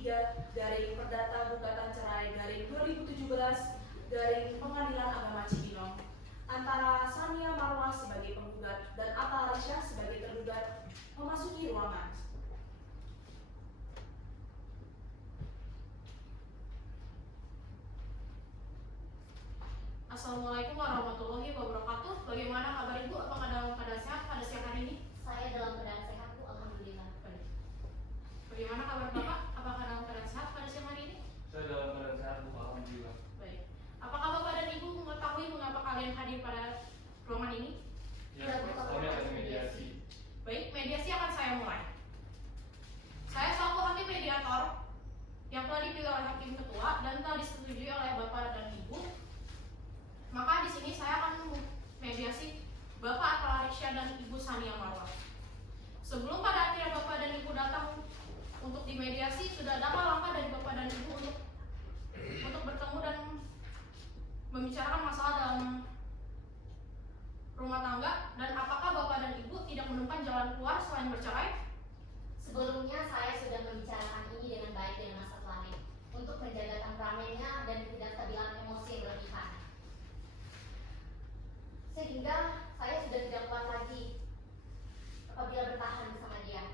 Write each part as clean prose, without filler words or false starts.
3 garing Perdata Gugatan Cerai garing 2017 garing Pengadilan Agama Cibinong antara Sania Marwah sebagai penggugat dan Atta Alisyah sebagai tergugat memasuki ruangan. Assalamualaikum warahmatullahi wabarakatuh. Bagaimana kabar Ibu? Apakah dalam keadaan sehat pada siang hari ini? Saya dalam keadaan sehat, Bu. Alhamdulillah. Baik. Bagaimana kabar Bapak? Apakah dalam keadaan sehat pada siang hari ini? Saya dalam keadaan sehat, Bu. Alhamdulillah. Baik. Apakah Bapak dan Ibu mengetahui mengapa kalian hadir pada ruangan ini? Ya, kami akan mediasi. Baik, mediasi akan saya mulai. Saya selaku hakim mediator yang telah dipilih oleh hakim ketua dan telah disetujui oleh Bapak dan Ibu. Maka di sini saya akan mediasi Bapak Atta Alisyah dan Ibu Sania Marwah. Sebelum pada akhirnya Bapak dan Ibu datang untuk dimediasi, sudah ada langkah dari Bapak dan Ibu untuk bertemu dan membicarakan masalah dalam rumah tangga, dan apakah Bapak dan Ibu tidak menemukan jalan keluar selain bercerai? Sebelumnya saya sudah membicarakan ini dengan baik dengan Mas Atlanik untuk menjaga temperamennya dan tidak stabilan emosi yang berlebihan. Sehingga saya sudah tidak kuat lagi apabila bertahan bersama dia.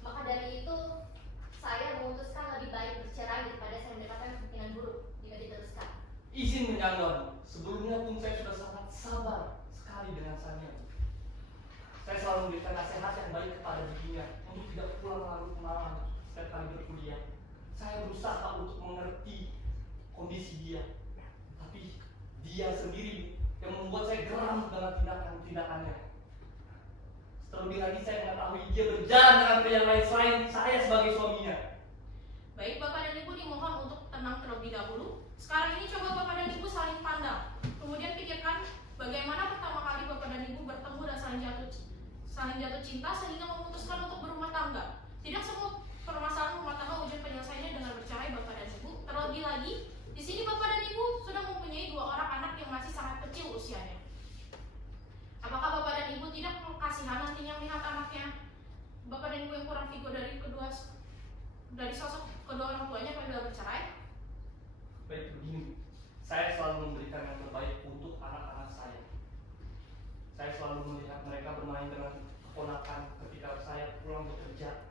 Maka dari itu saya memutuskan lebih baik bercerai daripada saya mendapatkan kemungkinan buruk jika diteruskan. Izin menyanggah, Bu. Sebelumnya pun saya sudah sangat sabar sekali dengan Sania. Saya selalu memberikan nasihat yang baik kepada dirinya untuk tidak pulang larut malam setiap kali berkuliah. Saya berusaha untuk mengerti kondisi dia, tapi dia sendiri yang membuat saya geram dengan tindakan-tindakannya. Terlebih lagi saya mengetahui dia berjalan dengan pria lain selain saya sebagai suaminya. Baik, Bapak dan Ibu dimohon untuk tenang terlebih dahulu. Sekarang ini coba Bapak dan Ibu saling pandang. Kemudian pikirkan bagaimana pertama kali Bapak dan Ibu bertemu dan saling jatuh cinta sehingga memutuskan untuk berumah tangga. Tidak semua permasalahan rumah tangga ujung penyelesaiannya dengan bercerai Bapak dan Ibu. Terlebih lagi, di sini Bapak dan Ibu sudah mempunyai 2 orang anak yang masih sangat kecil usianya. Apakah Bapak dan Ibu tidak kasihan nantinya melihat anaknya? Bapak dan Ibu yang kurang figur dari sosok kedua orang tuanya apabila bercerai? Baik, begini, saya selalu memberikan yang terbaik untuk anak-anak saya. Saya selalu melihat mereka bermain dengan keponakan ketika saya pulang bekerja.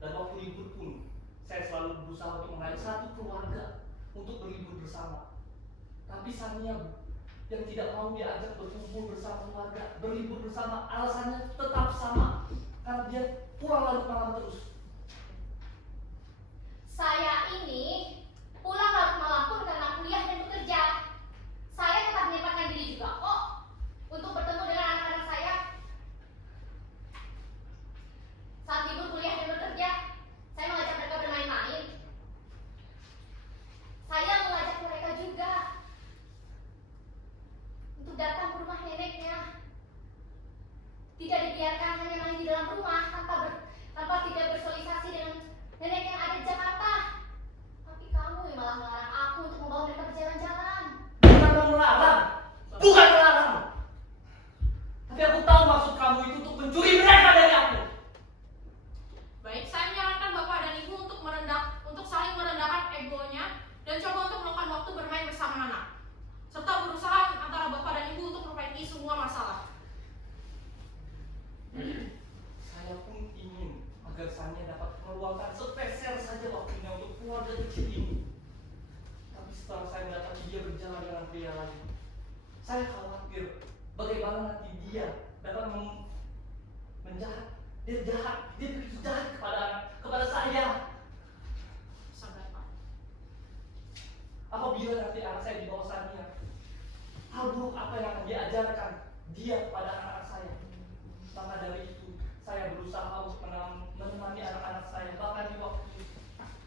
Dan waktu libur pun, saya selalu berusaha untuk mengajak satu keluarga untuk berlibur bersama. Tapi Sania yang tidak mau diajak berkumpul bersama keluarga, berlibur bersama, alasannya tetap sama, karena dia pulang larut malam terus. Saya ini pulang larut malam pun karena kuliah dan bekerja. Saya tetap menyempatkan diri juga kok untuk bertemu dengan anak-anak saya. Saat libur kuliah dan bekerja, saya mengajak mereka bermain-main. Saya mengajak mereka juga untuk datang ke rumah neneknya. Tidak dibiarkan hanya main di dalam rumah tanpa tidak bersosialisasi dengan nenek yang ada di Jakarta. Tapi kamu yang malah melarang aku untuk membawa mereka berjalan-jalan. Bukan melarang, bukan melarang. Tapi aku tahu maksud kamu itu untuk mencuri mereka dari aku. Baik, saya menyarankan Bapak dan Ibu untuk saling merendahkan egonya dan coba untuk melakukan waktu bermain bersama anak, serta berusaha antara Bapak dan Ibu untuk memperbaiki semua masalah. Saya pun ingin agar Sania dapat meluangkan sepeser saja waktunya untuk keluarga kecil ini. Tapi setelah saya mendapati dia berjalan dengan pria lain, saya khawatir bagaimana nanti dia dapat menjahat. Dia begitu jahat kepada saya. Sabar Pak. Apabila nanti anak saya dibawa Sania, hal buruk apa yang akan diajarkan dia kepada anak-anak saya? Maka dari itu, saya berusaha untuk menemani anak-anak saya. Bahkan di waktu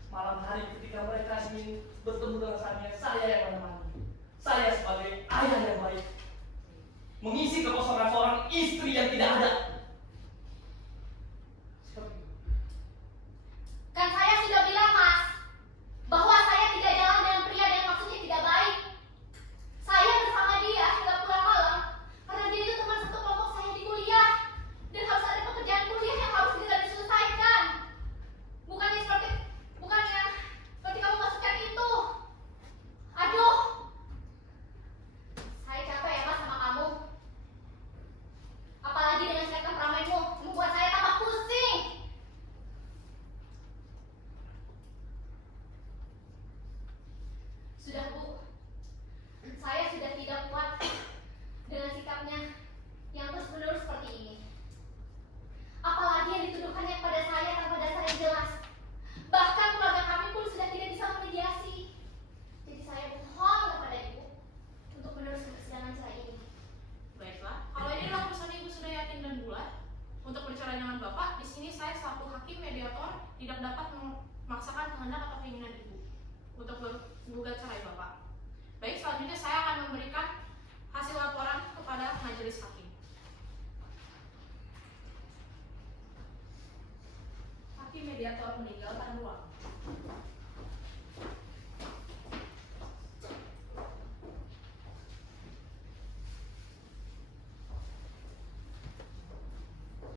malam hari ketika mereka ingin bertemu dengan Sania, saya yang menemani. Saya sebagai ayah yang baik, mengisi kekosongan seorang istri yang tidak ada. Seperti itu. Kan saya sudah bilang, Mas, bahwa saya tidak jalan dengan pria yang maksudnya tidak baik. Saya bersama dia hingga pulang malam karena dia itu teman satu kelompok Untuk bercerai dengan Bapak, di sini saya selaku hakim mediator tidak dapat memaksakan kehendak atau keinginan Ibu untuk menggugat cerai Bapak. Baik, selanjutnya saya akan memberikan hasil laporan kepada majelis hakim. Hakim mediator meninggalkan ruang.